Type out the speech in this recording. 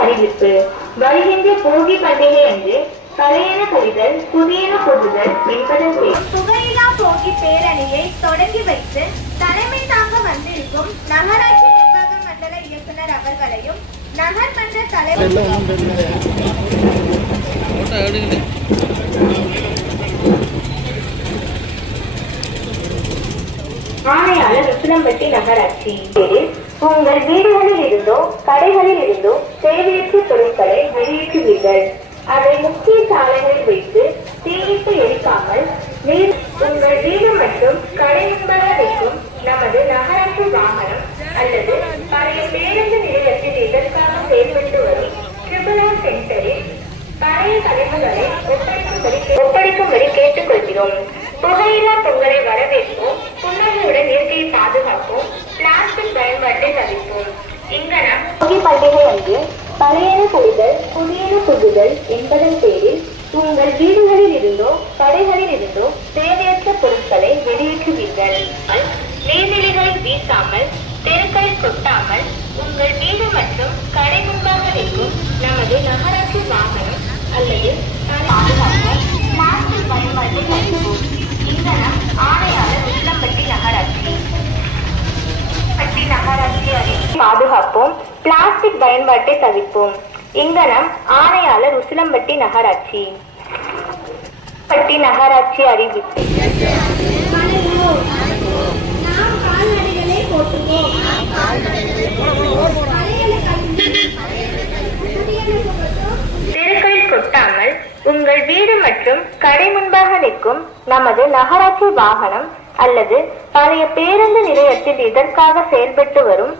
அறிவிப்பு. வருகின்ற போகி பண்டிகை அன்று பழையன கழிதல் புதியன புகுதல் என்பதன் புகையிலா போகி பேரணியை தொடங்கி வைத்து தலைமை தாங்க வந்திருக்கும் நகராட்சி நிர்வாக மண்டல இயக்குனர் அவர்களையும் நகர்மன்ற தலைவர் ஆணையாளர் உசிலம்பட்டி நகராட்சி உங்கள் வீடுகளில் இருந்தோ கடைகளில் இருந்தோ தேவையற்ற பொருட்களை வெளியேற்றுவீர்கள். அதை முக்கிய சாலைகளில் வைத்து தீயிட்டு எரிக்காமல் உங்கள் வீடு மற்றும் கடை முன்பாக வைக்கும் நமது நகராட்சி வாகனம் அல்லது பழைய பேருந்து நிலையத்தில் இதற்காக செயல்பட்டு வரும் ட்ரிபிள் சென்டரில் பழைய கழிவுகளை ஒப்படைக்கும்படி கேட்டுக்கொள்கிறோம். புகையில்லா பொங்கலை வரவேற்போம். புன்னகையுடன் இயற்கையை பாதுகாப்போம். பிளாஸ்டிக் பயன்பாட்டை தவிர்ப்போம். இங்கனம் போகி பண்டிகை அன்று பழையன கழிதல் புதியன புகுதல் என்பதன் பேரில் உங்கள் வீடுகளில் இருந்தோ கடைகளில் இருந்தோ தேவையற்ற பொருட்களை வெளியேற்றுவீர்கள். நீர்நிலைகளில் வீசாமல் தெருக்களில் கொட்டாமல் உங்கள் வீடு மற்றும் கடை முன்பாக வைக்கும் நமது நகராட்சி வாகனம் அல்லது பாதுகாக்க பிளாஸ்டிக் பயன்பாட்டை தவிர்ப்போம். இங்கனம் ஆணையாளர் உசிலம்பட்டி நகராட்சி பாதுகாப்போம். பிளாஸ்டிக் பயன்பாட்டை தவிர்ப்போம். இங்கனம் ஆணையாளர் உசிலம்பட்டி நகராட்சி அறிவிப்பு. தெருக்களில் கொட்டாமல் உங்கள் வீடு மற்றும் கடை முன்பாக நிற்கும் நமது நகராட்சி வாகனம் அல்லது பழைய பேருந்து நிலையத்தில் இதற்காக செயல்பட்டு வரும்